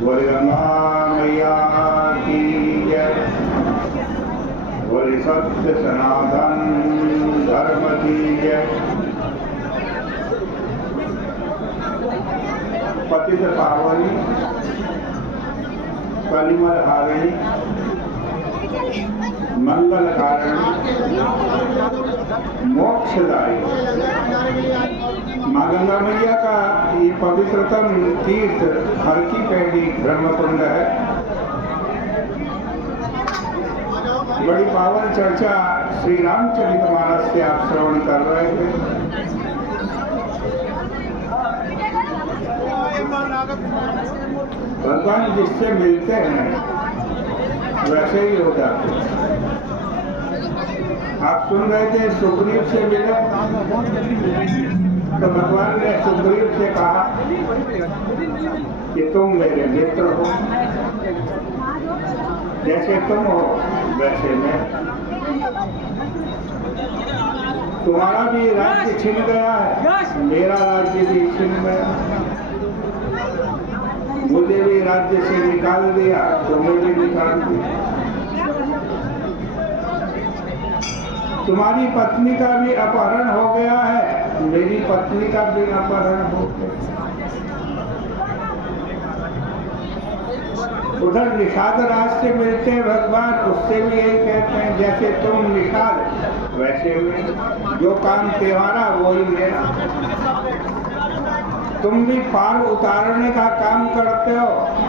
बोले गंगा मैया की जय। बोले सत्य सनातन धर्म की जय। पतित पावनी कलिमल हारिणी मंगल कारिणी मोक्षदायी माँ गंगा मैया का ये पवित्रतम तीर्थ हर की पैड़ी ब्रह्मकुंड है। बड़ी पावन चर्चा श्री रामचरितमानस से आप श्रवण कर रहे थे। भगवान जिससे मिलते हैं वैसे ही हो जाते हैं। आप सुन रहे थे सुग्रीव से मिले तो भगवान ने सुग्रीव से कहा कि तुम मेरे मित्र हो, जैसे तुम हो वैसे मैं। तुम्हारा भी राज्य छिन गया है, मेरा राज्य भी छिन गया। मुझे भी राज्य से निकाल दिया, तुम्हें भी निकाल दिया। तुम्हारी पत्नी का भी अपहरण हो गया है, मेरी पत्नी का भी अपहरण हो गया। उधर निषाद राज से मिलते हैं भगवान, उससे भी यही कहते हैं जैसे तुम निषाद वैसे मैं, जो काम तुम्हारा वही मेरा। तुम भी पार उतारने का काम करते हो,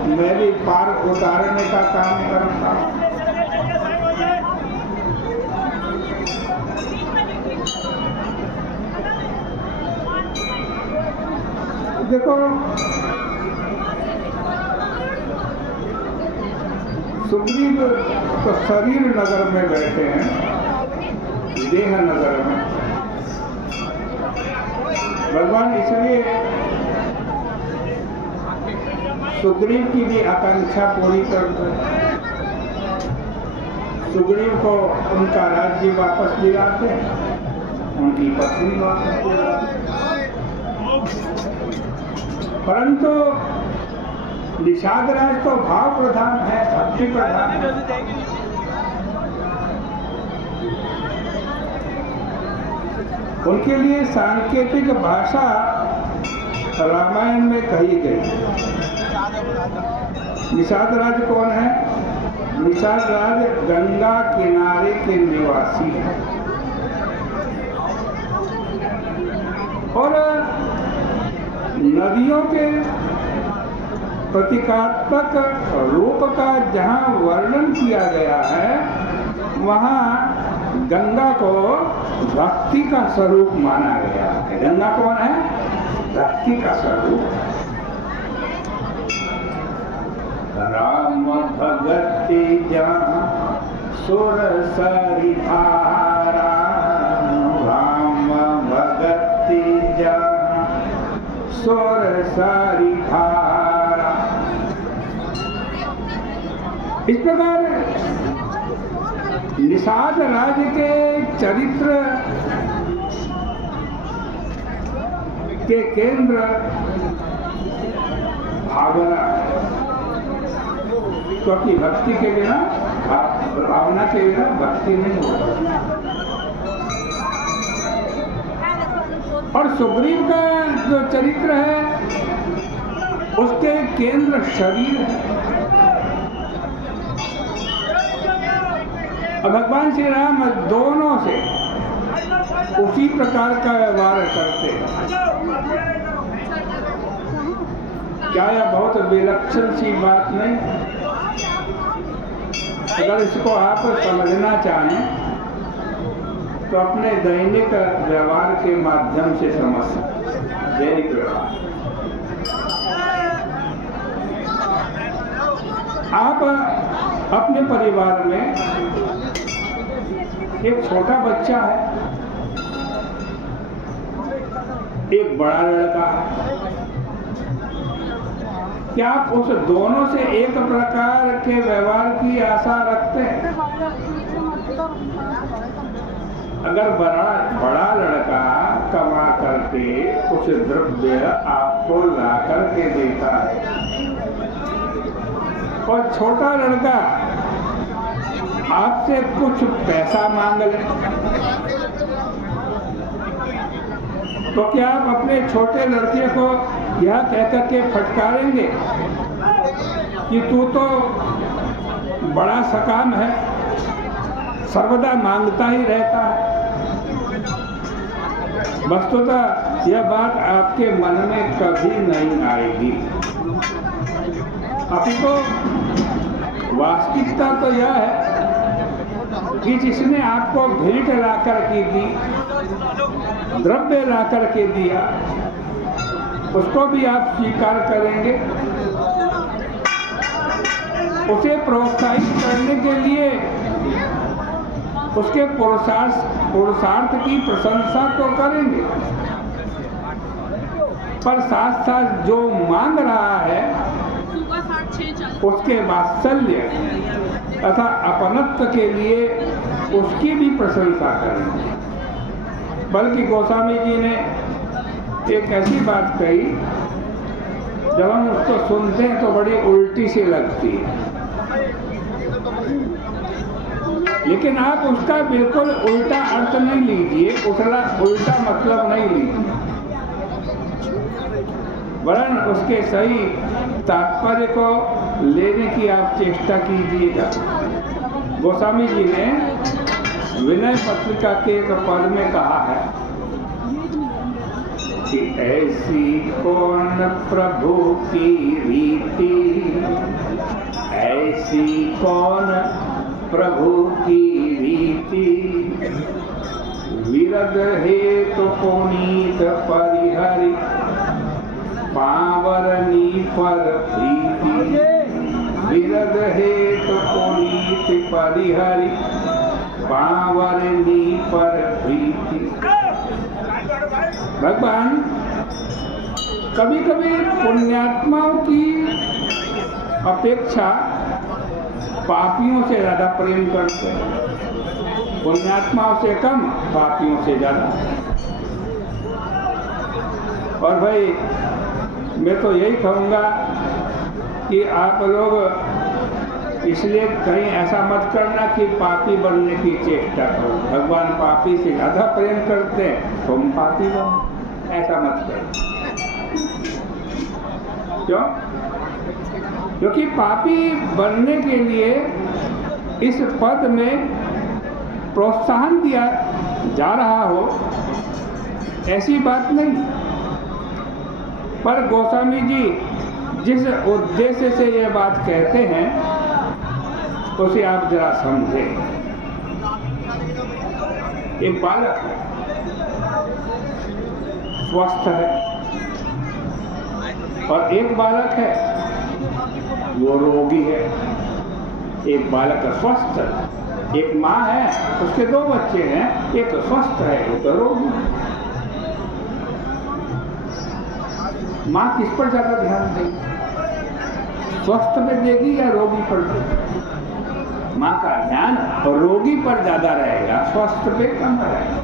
मैं भी पार उतारने का काम करता हूँ। देखो सुग्रीव तो शरीर नगर में बैठे हैं, देह नगर में। भगवान इसलिए सुग्रीव की भी आकांक्षा पूरी करते हैं। सुग्रीव को उनका राज्य वापस दिलाते हैं, उनकी पत्नी वापस दिलाते हैं। परंतु निषाद राज तो भाव प्रधान है, भक्ति प्रधान है। उनके लिए सांकेतिक भाषा रामायण में कही गई। निषाद राज कौन है? निषाद राज गंगा किनारे के निवासी हैं और नदियों के प्रतीकात्मक रूप का जहाँ वर्णन किया गया है, वहाँ गंगा को भक्ति का स्वरूप माना गया है। गंगा कौन है? भक्ति का स्वरूप। राम भगति जहाँ सुर सरि धारा, राम भगति जहाँ सुर सरि धारा। इस प्रकार निषाद राज के चरित्र के केंद्र भावना है, क्योंकि भक्ति के बिना, भावना के बिना भक्ति नहीं होती। और सुग्रीव का जो चरित्र है उसके केंद्र शरीर है। और भगवान श्री राम दोनों से उसी प्रकार का व्यवहार करते हैं। क्या यह बहुत विलक्षण सी बात नहीं? अगर इसको आप समझना चाहें तो अपने दैनिक व्यवहार के माध्यम से समझ सकते। दैनिक व्यवहार, आप अपने परिवार में एक छोटा बच्चा है, एक बड़ा लड़का है, क्या आप उस दोनों से एक प्रकार के व्यवहार की आशा रखते हैं? अगर बड़ा लड़का कमा करके कुछ द्रव्य आपको ला करके देता है और छोटा लड़का आपसे कुछ पैसा मांग ले, तो क्या आप अपने छोटे लड़के को यह कहकर के फटकारेंगे कि तू तो बड़ा सकाम है, सर्वदा मांगता ही रहता है? वस्तुतः यह बात आपके मन में कभी नहीं आएगी। अपितु वास्तविकता तो यह है कि जिसने आपको भेंट लाकर के दी, द्रव्य लाकर के दिया, उसको भी आप स्वीकार करेंगे। उसे प्रोत्साहित करने के लिए उसके पुरुषार्थ की प्रशंसा तो करेंगे, पर साथ साथ जो मांग रहा है उसके वात्सल्य तथा अपनत्व के लिए उसकी भी प्रशंसा करेंगे। बल्कि गोस्वामी जी ने एक ऐसी बात कही, जब हम उसको सुनते हैं तो बड़ी उल्टी सी लगती है, लेकिन आप उसका बिल्कुल उल्टा अर्थ नहीं लीजिए, उल्टा मतलब नहीं लीजिए, वरन उसके सही तात्पर्य को लेने की आप चेष्टा कीजिएगा। गोस्वामी जी ने विनय पत्रिका के एक पद में कहा है कि ऐसी कौन प्रभु की रीति, ऐसी कौन प्रभु की रीति, विरद हेतु पुनीत परिहरि, पावरनी पर प्रीति, विरद हेतु पुनीत परिहरि, पावरनी पर प्रीति। भगवान कभी कभी पुण्यात्माओं की अपेक्षा पापियों से ज्यादा प्रेम करते हैं, पुण्यात्माओं से कम, पापियों से ज्यादा। और भाई मैं तो यही कहूँगा कि आप लोग इसलिए कहीं ऐसा मत करना कि पापी बनने की चेष्टा करो। भगवान पापी से ज़्यादा प्रेम करते हैं, तुम पापी बनो, ऐसा मत करो। क्यों? क्योंकि पापी बनने के लिए इस पद में प्रोत्साहन दिया जा रहा हो, ऐसी बात नहीं। पर गोस्वामी जी जिस उद्देश्य से ये बात कहते हैं उसे आप जरा समझें। एक बालक स्वस्थ है और एक बालक है वो रोगी है। एक बालक स्वस्थ है, एक माँ है, उसके 2 बच्चे हैं, एक स्वस्थ है, एक रोगी है। माँ किस पर ज्यादा ध्यान देगी? स्वस्थ पे देगी या रोगी पर देगी? माँ का ध्यान रोगी पर ज्यादा रहेगा, स्वस्थ पे कम रहेगा।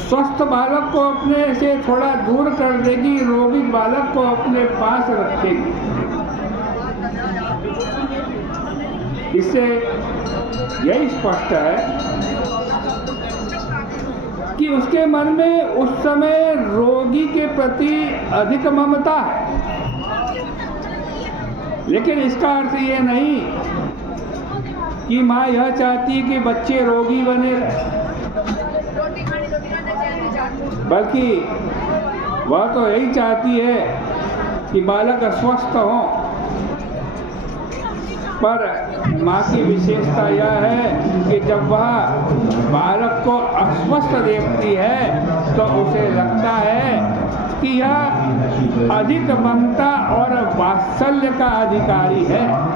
स्वस्थ बालक को अपने से थोड़ा दूर कर देगी, रोगी बालक को अपने पास रखेगी। इससे यही स्पष्ट है कि उसके मन में उस समय रोगी के प्रति अधिक ममता है। लेकिन इसका अर्थ ये नहीं कि माँ यह चाहती कि बच्चे रोगी बने रहे, बल्कि वह तो यही चाहती है कि बालक स्वस्थ हो। पर माँ की विशेषता यह है कि जब वह बालक को अस्वस्थ देखती है तो उसे लगता है कि यह अधिक ममता और वात्सल्य का अधिकारी है।